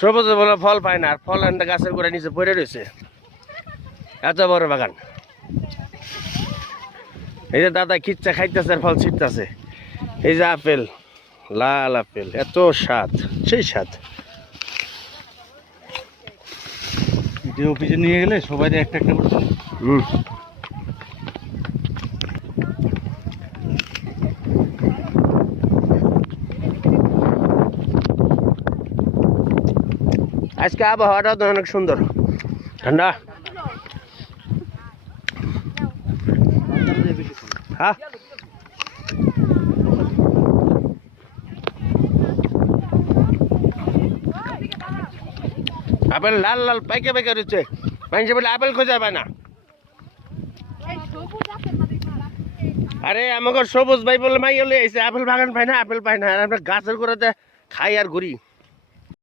সবুজ বলে ফল পায় না, আর ফল আনটা গাছের গোড়ায় নিচে পড়ে রয়েছে। এত বড় বাগান। এই যে দাদা খিচ্চা খাইতেছে আর ফল ছিটতেছে। এই যে আপেল, লাল আপেল, এত স্বাদ, সেই স্বাদ। অফিসে নিয়ে গেলে সবাই একটা একটা করে আজকে আবহাওয়াটা তো অনেক সুন্দর, ঠান্ডা। হ্যাঁ আপেল লাল লাল পাইকে পাইকে রয়েছে, মানুষে বলে আপেল খোঁজা পায় না। আরে আমাকে সবুজ ভাই বলে মাই হলে এসে আপেল বাগান পায় না, আপেল পায় না, আর আমরা গাছের গোড়াতে খাই আর ঘুরি।